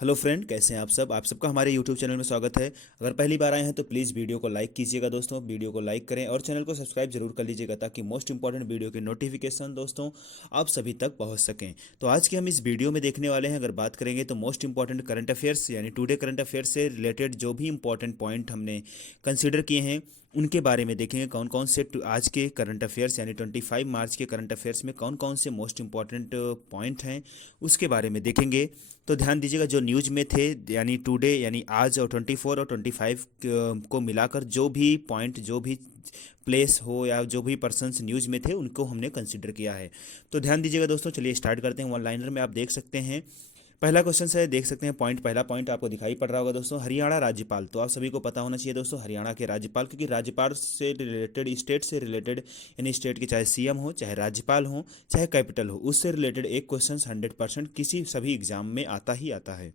Hello friend, कैसे हैं आप सबका हमारे यूट्यूब चैनल में स्वागत है। अगर पहली बार आए हैं तो प्लीज़ वीडियो को लाइक कीजिएगा दोस्तों, वीडियो को लाइक करें और चैनल को सब्सक्राइब जरूर कर लीजिएगा ताकि मोस्ट इंपॉर्टेंट वीडियो के नोटिफिकेशन दोस्तों आप सभी तक पहुंच सकें। तो आज के हम इस वीडियो में देखने वाले हैं, अगर बात करेंगे तो मोस्ट इंपॉर्टेंट करंट अफेयर्स यानी टुडे करंट अफेयर्स से रिलेटेड जो भी इंपॉर्टेंट पॉइंट हमने कंसिडर किए हैं उनके बारे में देखेंगे। कौन कौन से आज के करंट अफेयर्स यानी 25 मार्च के करंट अफेयर्स में कौन कौन से मोस्ट इंपॉर्टेंट पॉइंट हैं उसके बारे में देखेंगे। तो ध्यान दीजिएगा, जो न्यूज़ में थे यानी टुडे यानी आज और 24 और 25 को मिलाकर जो भी पॉइंट, जो भी प्लेस हो या जो भी पर्सन्स न्यूज़ में थे उनको हमने कंसिडर किया है। तो ध्यान दीजिएगा दोस्तों, चलिए स्टार्ट करते हैं। वन लाइनर में आप देख सकते हैं, पहला क्वेश्चन है, देख सकते हैं पॉइंट, पहला पॉइंट आपको दिखाई पड़ रहा होगा दोस्तों, हरियाणा राज्यपाल। तो आप सभी को पता होना चाहिए दोस्तों, हरियाणा के राज्यपाल, क्योंकि राज्यपाल से रिलेटेड, स्टेट से रिलेटेड यानी स्टेट के चाहे सीएम हो, चाहे राज्यपाल हो, चाहे कैपिटल हो, उससे रिलेटेड एक क्वेश्चन 100% किसी सभी एग्जाम में आता ही आता है।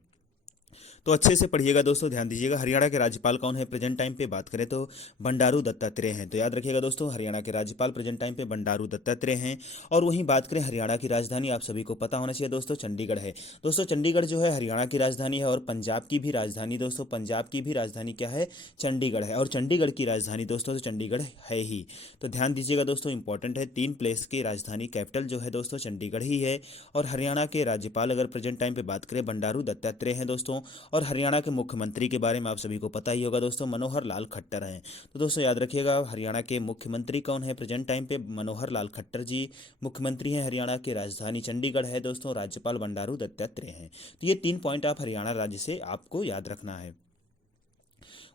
तो अच्छे से पढ़िएगा दोस्तों, ध्यान दीजिएगा। हरियाणा के राज्यपाल कौन है? प्रेजेंट टाइम पे बात करें तो बंडारू दत्तात्रेय हैं। तो याद रखिएगा दोस्तों, हरियाणा के राज्यपाल प्रेजेंट टाइम पे बंडारू दत्तात्रेय हैं। और वहीं बात करें हरियाणा की राजधानी, आप सभी को पता होना चाहिए दोस्तों, चंडीगढ़ है। दोस्तों चंडीगढ़ जो है हरियाणा की राजधानी है और पंजाब की भी राजधानी, दोस्तों पंजाब की भी राजधानी क्या है? चंडीगढ़ है। और चंडीगढ़ की राजधानी दोस्तों तो चंडीगढ़ है ही। तो ध्यान दीजिएगा दोस्तों, इंपॉर्टेंट है, 3 प्लेस की राजधानी कैपिटल जो है दोस्तों चंडीगढ़ ही है। और हरियाणा के राज्यपाल अगर प्रेजेंट टाइम पे बात करें बंडारू दत्तात्रेय हैं दोस्तों। और हरियाणा के मुख्यमंत्री के बारे में आप सभी को पता ही होगा दोस्तों, मनोहर लाल खट्टर हैं। तो दोस्तों याद रखिएगा, हरियाणा के मुख्यमंत्री कौन है प्रेजेंट टाइम पे? मनोहर लाल खट्टर जी मुख्यमंत्री हैं हरियाणा के। राजधानी चंडीगढ़ है दोस्तों, राज्यपाल बंडारू दत्तात्रेय हैं। तो ये 3 पॉइंट आप हरियाणा राज्य से आपको याद रखना है।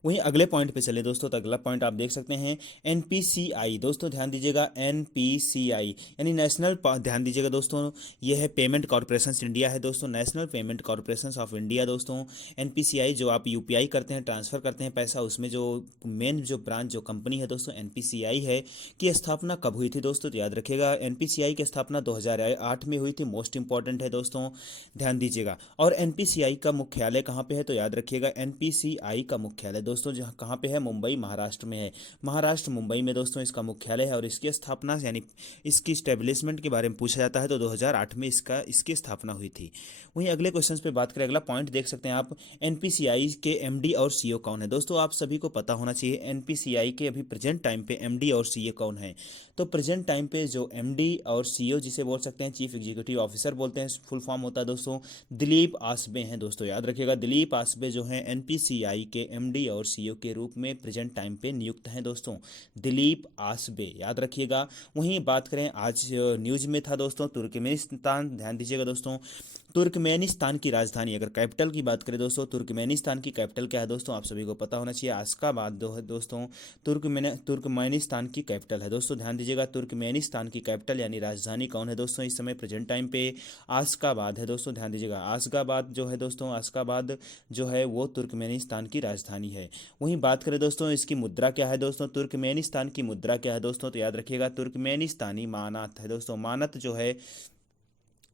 वहीं अगले पॉइंट पे चले दोस्तों, तो अगला पॉइंट आप देख सकते हैं एनपीसीआई। दोस्तों ध्यान दीजिएगा, एनपीसीआई यानी नेशनल, ध्यान दीजिएगा दोस्तों, ये है पेमेंट कॉर्पोरेशन इंडिया है दोस्तों, national payment corporation of India दोस्तों। एनपीसीआई जो आप यूपीआई करते हैं, ट्रांसफर करते हैं पैसा, उसमें जो मेन जो ब्रांच जो कंपनी है दोस्तों एनपीसीआई है, की स्थापना कब हुई थी दोस्तों? तो याद रखिएगा, एनपीसीआई की स्थापना 2008 में हुई थी। मोस्ट इंपॉर्टेंट है दोस्तों, ध्यान दीजिएगा। और एनपीसीआई का मुख्यालय कहाँ पे है? तो याद रखिएगा, एनपीसीआई का मुख्यालय दोस्तों जहाँ कहाँ पे है? मुंबई, महाराष्ट्र में है। महाराष्ट्र मुंबई में दोस्तों इसका मुख्यालय है। और इसकी स्थापना यानी इसकी स्टेब्लिशमेंट के बारे में पूछा जाता है तो 2008 में इसकी स्थापना हुई थी। वहीं अगले क्वेश्चन पे बात करें, अगला पॉइंट देख सकते हैं आप, एनपीसीआई के एमडी और सीईओ कौन है? दोस्तों आप सभी को पता होना चाहिए, एनपीसीआई के अभी प्रेजेंट टाइम पे एमडी और सीईओ कौन है? तो प्रेजेंट टाइम पे जो एमडी और सीईओ जिसे बोल सकते हैं चीफ एग्जीक्यूटिव ऑफिसर बोलते हैं, फुल फॉर्म होता है दोस्तों दिलीप आसबे हैं। दोस्तों याद रखिएगा, दिलीप आसबे जो हैं एनपीसीआई के एमडी और सीईओ के रूप में प्रेजेंट टाइम पे नियुक्त हैं दोस्तों, दिलीप आसबे, याद रखिएगा। वहीं बात करें, आज न्यूज में था दोस्तों तुर्कमेनिस्तान। ध्यान दीजिएगा दोस्तों, तुर्कमेनिस्तान की राजधानी, अगर कैपिटल की बात करें दोस्तों, तुर्कमेनिस्तान की कैपिटल क्या है दोस्तों? आप सभी को पता होना चाहिए, अशखाबाद दोस्तों तुर्कमेनिस्तान की कैपिटल है दोस्तों। ध्यान दीजिएगा, तुर्कमेनिस्तान की कैपिटल यानी राजधानी कौन है दोस्तों इस समय प्रेजेंट टाइम पे? अशखाबाद है दोस्तों। ध्यान दीजिएगा, अशखाबाद जो है दोस्तों, अशखाबाद जो है वो तुर्कमेनिस्तान की राजधानी है। वहीं बात करें दोस्तों, इसकी मुद्रा क्या है दोस्तों? तुर्कमेनिस्तान की मुद्रा क्या है दोस्तों? तो याद रखिएगा, तुर्कमेनिस्तानी मानात है दोस्तों। मानत जो है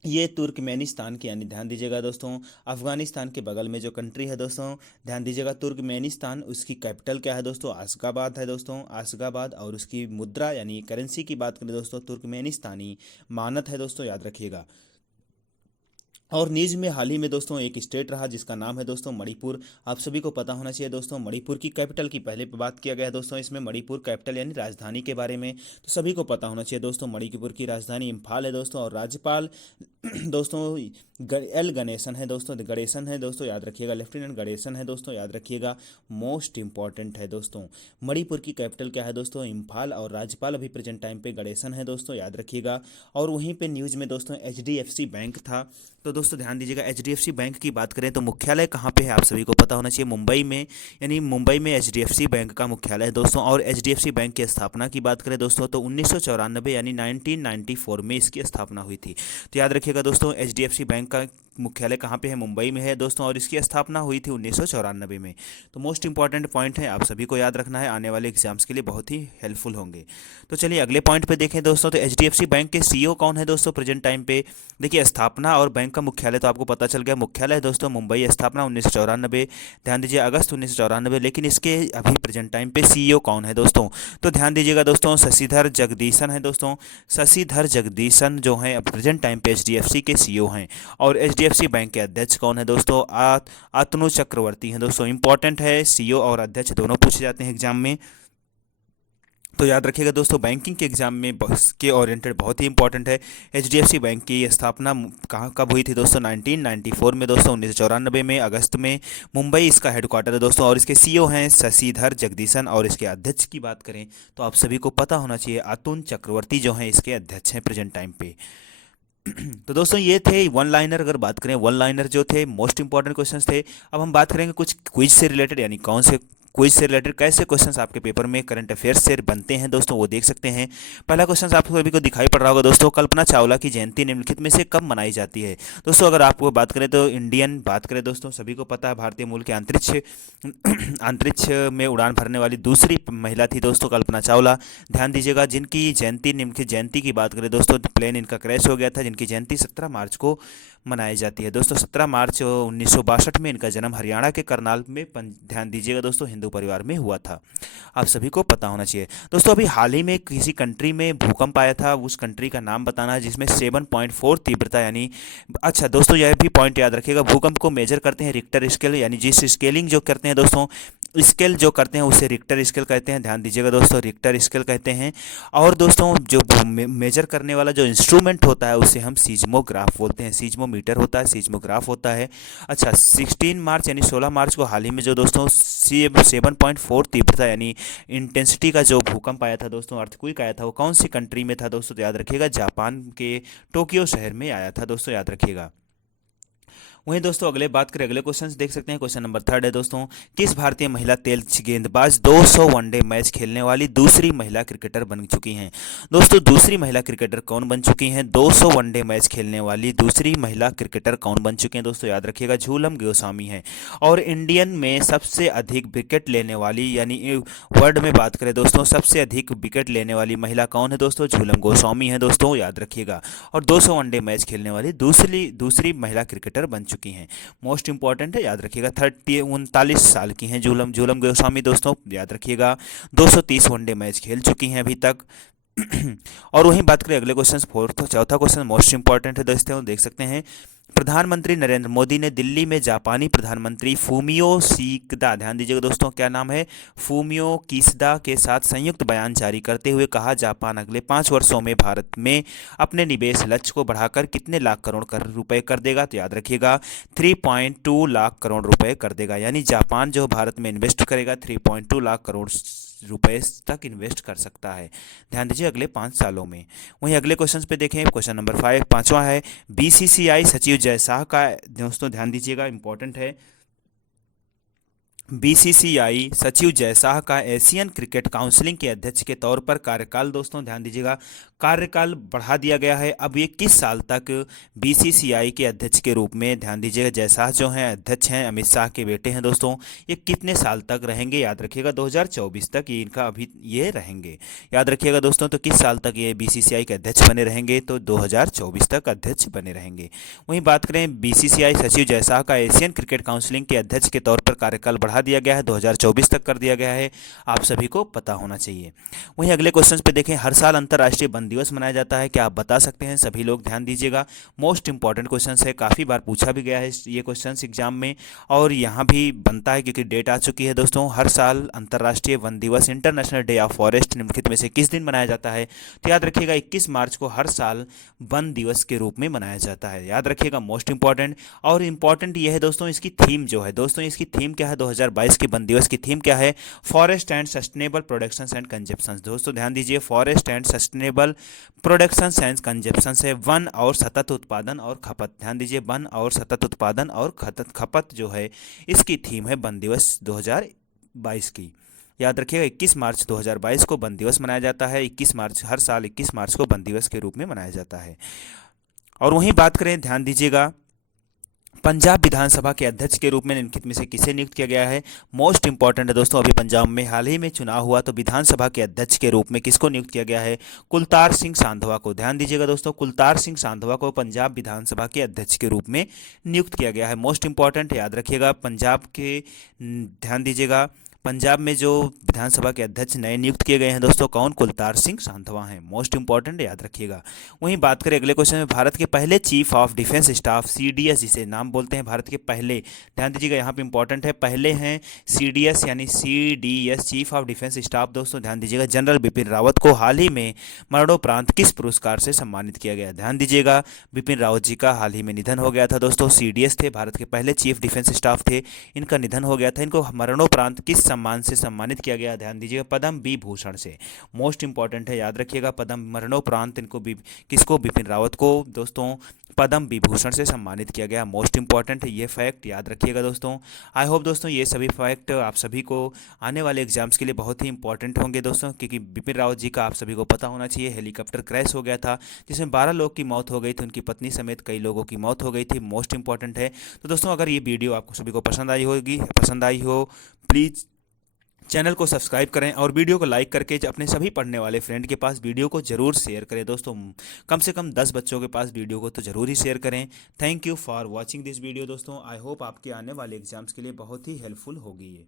ये तुर्कमेनिस्तान की, यानी ध्यान दीजिएगा दोस्तों, अफगानिस्तान के बगल में जो कंट्री है दोस्तों, ध्यान दीजिएगा, तुर्कमेनिस्तान, उसकी कैपिटल क्या है दोस्तों? अशखाबाद है दोस्तों, अशखाबाद। और उसकी मुद्रा यानी करेंसी की बात करें दोस्तों, तुर्कमेनिस्तानी मानत है दोस्तों, याद रखिएगा। और न्यूज में हाल ही में दोस्तों एक स्टेट रहा जिसका नाम है दोस्तों मणिपुर। आप सभी को पता होना चाहिए दोस्तों, मणिपुर की कैपिटल की पहले बात किया गया है दोस्तों, इसमें मणिपुर कैपिटल यानी राजधानी के बारे में। तो सभी को पता होना चाहिए दोस्तों, मणिपुर की राजधानी इम्फाल है दोस्तों। और राज्यपाल दोस्तों एल गणेशन है दोस्तों, गणेशन है दोस्तों, याद रखिएगा, लेफ्टिनेंट गणेशन है दोस्तों, याद रखिएगा। मोस्ट इंपॉर्टेंट है दोस्तों, मणिपुर की कैपिटल क्या है दोस्तों? इम्फाल। और राज्यपाल अभी प्रेजेंट टाइम पे गणेशन है दोस्तों, याद रखिएगा। और वहीं पे न्यूज में दोस्तों एचडीएफसी बैंक था। तो दोस्तों ध्यान दीजिएगा, एचडीएफसी बैंक की बात करें तो मुख्यालय कहाँ पे है? आप सभी को पता होना चाहिए, मुंबई में, यानी मुंबई में एचडीएफसी बैंक का मुख्यालय है दोस्तों। और एचडीएफसी बैंक की स्थापना की बात करें दोस्तों तो 1994 यानी 1994 में इसकी स्थापना हुई थी। तो याद रखिएगा दोस्तों, एचडीएफसी बैंक का मुख्यालय कहाँ पे है? मुंबई में है दोस्तों। और इसकी स्थापना हुई थी 1994 में। तो मोस्ट इंपॉर्टेंट पॉइंट है, आप सभी को याद रखना है, आने वाले एग्जाम्स के लिए बहुत ही हेल्पफुल होंगे। तो चलिए अगले पॉइंट पे देखें दोस्तों, तो एचडीएफसी बैंक के सीईओ कौन है दोस्तों प्रेजेंट टाइम पे? देखिए, स्थापना और बैंक का मुख्यालय तो आपको पता चल गया, मुख्यालय है दोस्तों मुंबई, स्थापना 1994, ध्यान दीजिए अगस्त 1994। लेकिन इसके अभी प्रेजेंट टाइम पे सीईओ कौन है दोस्तों? तो ध्यान दीजिएगा दोस्तों, शशिधर जगदीशन है दोस्तों, शशिधर जगदीशन जो है प्रेजेंट टाइम पे एचडीएफसी के सीईओ हैं। और एचडीएफसी एचडीएफसी बैंक के अध्यक्ष कौन है दोस्तों? अतनु चक्रवर्ती हैं दोस्तों। इंपॉर्टेंट है, सीईओ और अध्यक्ष दोनों पूछे जाते हैं एग्जाम में, तो याद रखिएगा दोस्तों। बैंकिंग के एग्जाम में के ओरिएंटेड बहुत ही इंपॉर्टेंट है। एचडीएफसी बैंक की स्थापना कहाँ कब हुई थी दोस्तों? 1994 में दोस्तों, 1994 में अगस्त में। मुंबई इसका हेडक्वार्टर है दोस्तों, और इसके सीईओ हैं शशिधर जगदीशन, और इसके अध्यक्ष की बात करें तो आप सभी को पता होना चाहिए, अतुल चक्रवर्ती जो हैं इसके अध्यक्ष हैं प्रेजेंट टाइम पे। तो दोस्तों ये थे वन लाइनर। अगर बात करें वन लाइनर जो थे, मोस्ट इंपॉर्टेंट क्वेश्चंस थे। अब हम बात करेंगे कुछ क्विज से रिलेटेड, यानी कौन से क्विज से रिलेटेड कैसे क्वेश्चंस आपके पेपर में करंट अफेयर्स से बनते हैं दोस्तों, वो देख सकते हैं। पहला क्वेश्चन आप सभी को दिखाई पड़ रहा होगा दोस्तों, कल्पना चावला की जयंती निम्नलिखित में से कब मनाई जाती है? दोस्तों अगर आपको बात करें तो इंडियन बात करें दोस्तों, सभी को पता है भारतीय मूल के अंतरिक्ष अंतरिक्ष में उड़ान भरने वाली दूसरी महिला थी दोस्तों कल्पना चावला। ध्यान दीजिएगा, जिनकी जयंती निम्नलिखित जयंती की बात करें दोस्तों, प्लेन इनका क्रैश हो गया था, जिनकी जयंती 17 मार्च को मनाई जाती है दोस्तों। 17 मार्च 1962 में इनका जन्म हरियाणा के करनाल में, ध्यान दीजिएगा दोस्तों, हिंदू परिवार में हुआ था। आप सभी को पता होना चाहिए दोस्तों। अभी हाल ही में किसी कंट्री में भूकंप आया था, उस कंट्री का नाम बताना है जिसमें 7.4 तीव्रता, यानी अच्छा दोस्तों यह भी पॉइंट याद रखिएगा, भूकंप को मेजर करते हैं रिक्टर स्केल, यानी जिस स्केलिंग जो करते हैं दोस्तों, स्केल जो करते हैं उसे रिक्टर स्केल कहते हैं। ध्यान दीजिएगा दोस्तों, रिक्टर स्केल कहते हैं। और दोस्तों जो मेजर करने वाला जो इंस्ट्रूमेंट होता है उसे हम सीज्मोग्राफ बोलते हैं, सीज्मोमीटर होता है, सीज्मोग्राफ होता है। अच्छा 16 मार्च यानी 16 मार्च को हाल ही में जो दोस्तों 7.4 तीव्रता यानी इंटेंसिटी का जो भूकंप आया था दोस्तों, अर्थक्वेक आया था, वो कौन सी कंट्री में था दोस्तों? तो याद रखिएगा जापान के टोक्यो शहर में आया था दोस्तों, याद रखिएगा। वहीं दोस्तों अगले बात करें, अगले क्वेश्चन देख सकते हैं। क्वेश्चन नंबर 3 है दोस्तों, किस भारतीय महिला तेज गेंदबाज 200 वनडे मैच खेलने वाली दूसरी महिला क्रिकेटर बन चुकी हैं? दोस्तों दूसरी महिला क्रिकेटर कौन बन चुकी हैं? 200 वनडे मैच खेलने वाली दूसरी महिला क्रिकेटर कौन बन चुके हैं दोस्तों? याद रखिएगा झूलन गोस्वामी हैं। और इंडियन में सबसे अधिक विकेट लेने वाली, यानी वर्ल्ड में बात करें दोस्तों, सबसे अधिक विकेट लेने वाली महिला कौन है दोस्तों? झूलन गोस्वामी है दोस्तों, याद रखिएगा। और 200 वनडे मैच खेलने वाली दूसरी महिला क्रिकेटर बन चुकी हैं। मोस्ट इंपॉर्टेंट है, याद रखिएगा। 39 साल की हैं झूलन गोस्वामी दोस्तों, याद रखिएगा। 230 वनडे मैच खेल चुकी हैं अभी तक। और वहीं बात करें अगले क्वेश्चन, चौथा क्वेश्चन मोस्ट इंपॉर्टेंट है दोस्तों, देख सकते हैं। प्रधानमंत्री नरेंद्र मोदी ने दिल्ली में जापानी प्रधानमंत्री फूमियो किसीदा, ध्यान दीजिएगा दोस्तों क्या नाम है, फूमियो किसीदा के साथ संयुक्त बयान जारी करते हुए कहा, जापान अगले 5 वर्षों में भारत में अपने निवेश लक्ष्य को बढ़ाकर कितने लाख करोड़ रुपए कर देगा? तो याद रखिएगा 3.2 लाख करोड़ रुपए कर देगा, यानी जापान जो भारत में इन्वेस्ट करेगा 3.2 लाख करोड़ रुपए तक इन्वेस्ट कर सकता है, ध्यान दीजिए अगले 5 सालों में। वहीं अगले क्वेश्चन पे देखें, क्वेश्चन नंबर 5 पांचवा है, बीसीसीआई सचिव जय शाह का, दोस्तों ध्यान दीजिएगा इंपॉर्टेंट है, बीसीसीआई सचिव जय शाह का एशियन क्रिकेट काउंसिलिंग के अध्यक्ष के तौर पर कार्यकाल, दोस्तों ध्यान दीजिएगा कार्यकाल बढ़ा दिया गया है। अब ये किस साल तक बीसीसीआई के अध्यक्ष के रूप में, ध्यान दीजिएगा जय शाह जो हैं अध्यक्ष हैं, अमित शाह के बेटे हैं दोस्तों, ये कितने साल तक रहेंगे? याद रखिएगा 2024 तक ये इनका अभी ये रहेंगे, याद रखिएगा दोस्तों। तो किस साल तक ये बीसीसीआई के अध्यक्ष बने रहेंगे? तो 2024 तक अध्यक्ष बने रहेंगे। वहीं बात करें बीसीसीआई सचिव जय शाह का एशियन क्रिकेट काउंसिलिंग के अध्यक्ष के तौर पर कार्यकाल बढ़ा दिया गया है, 2024 तक कर दिया गया है, आप सभी को पता होना चाहिए। वहीं अगले क्वेश्चन पे देखें, हर साल अंतर्राष्ट्रीय वन दिवस मनाया जाता है, क्या आप बता सकते हैं? सभी लोग ध्यान दीजिएगा, मोस्ट इंपॉर्टेंट क्वेश्चन है, काफ़ी बार पूछा भी गया है ये क्वेश्चन एग्जाम में, और यहाँ भी बनता है क्योंकि डेट आ चुकी है दोस्तों। हर साल अंतर्राष्ट्रीय वन दिवस, इंटरनेशनल डे ऑफ फॉरेस्ट, निम्नलिखित में से किस दिन मनाया जाता है? तो याद रखिएगा 21 मार्च को हर साल वन दिवस के रूप में मनाया जाता है, याद रखिएगा मोस्ट इंपॉर्टेंट। और इंपॉर्टेंट ये है दोस्तों, इसकी थीम जो है दोस्तों, इसकी थीम क्या है? 2022 के वन दिवस की थीम क्या है? Forest and sustainable productions and consumptions. दोस्तों ध्यान दीजिए, forest and sustainable productions and consumptions है, वन और सतत उत्पादन और खपत। ध्यान दीजिए, वन और सतत उत्पादन और खपत जो है इसकी थीम है वन दिवस 2022 की, याद रखिएगा 21 मार्च 2022 को वन दिवस मनाया जाता है। 21 मार्च, हर साल 21 मार्च को वन दिवस के रूप में मनाया जाता है। और वहीं बात करें, ध्यान दीजिएगा, पंजाब विधानसभा के अध्यक्ष के रूप में निम्नलिखित में से किसे नियुक्त किया गया है? मोस्ट इंपॉर्टेंट है दोस्तों, अभी पंजाब में हाल ही में चुनाव हुआ, तो विधानसभा के अध्यक्ष के रूप में किसको नियुक्त किया गया है? कुलतार सिंह सांधवा को। ध्यान दीजिएगा दोस्तों, कुलतार सिंह सांधवा को पंजाब विधानसभा के अध्यक्ष के रूप में नियुक्त किया गया है, मोस्ट इंपॉर्टेंट याद रखिएगा। पंजाब के, ध्यान दीजिएगा, पंजाब में जो विधानसभा के अध्यक्ष नए नियुक्त किए गए हैं दोस्तों, कौन? कुलतार सिंह सांधवा हैं। मोस्ट इंपॉर्टेंट, याद रखिएगा। वहीं बात करें अगले क्वेश्चन में, भारत के पहले chief of defence staff CDS जिसे नाम बोलते हैं, भारत के पहले, ध्यान दीजिएगा यहाँ पे इंपॉर्टेंट है, पहले हैं सीडीएस यानी CDS chief of defence staff. दोस्तों ध्यान दीजिएगा, जनरल बिपिन रावत को हाल ही में मरणोपरांत किस पुरस्कार से सम्मानित किया गया? ध्यान दीजिएगा, बिपिन रावत जी का हाल ही में निधन हो गया था दोस्तों। सीडीएस थे, भारत के पहले चीफ डिफेंस स्टाफ थे, इनका निधन हो गया था। इनको मरणोपरांत किस सम्मान से सम्मानित किया गया? ध्यान दीजिएगा, पद्म विभूषण से। मोस्ट इंपॉर्टेंट है, याद रखिएगा, पद्म मरणोपरांत इनको किसको? बिपिन रावत को दोस्तों पद्म विभूषण से सम्मानित किया गया। मोस्ट इंपॉर्टेंट है ये फैक्ट, याद रखिएगा दोस्तों। आई होप दोस्तों ये सभी फैक्ट आप सभी को आने वाले एग्जाम्स के लिए बहुत ही इंपॉर्टेंट होंगे दोस्तों, क्योंकि बिपिन रावत जी का आप सभी को पता होना चाहिए, हेलीकॉप्टर क्रैश हो गया था जिसमें 12 लोग की मौत हो गई थी, उनकी पत्नी समेत कई लोगों की मौत हो गई थी। मोस्ट इंपॉर्टेंट है। तो दोस्तों अगर ये वीडियो आपको सभी को पसंद आई हो, प्लीज़ चैनल को सब्सक्राइब करें और वीडियो को लाइक करके अपने सभी पढ़ने वाले फ्रेंड के पास वीडियो को जरूर शेयर करें दोस्तों। कम से कम 10 बच्चों के पास वीडियो को तो जरूर ही शेयर करें। Thank you for watching this video दोस्तों। आई होप आपके आने वाले एग्जाम्स के लिए बहुत ही हेल्पफुल होगी ये।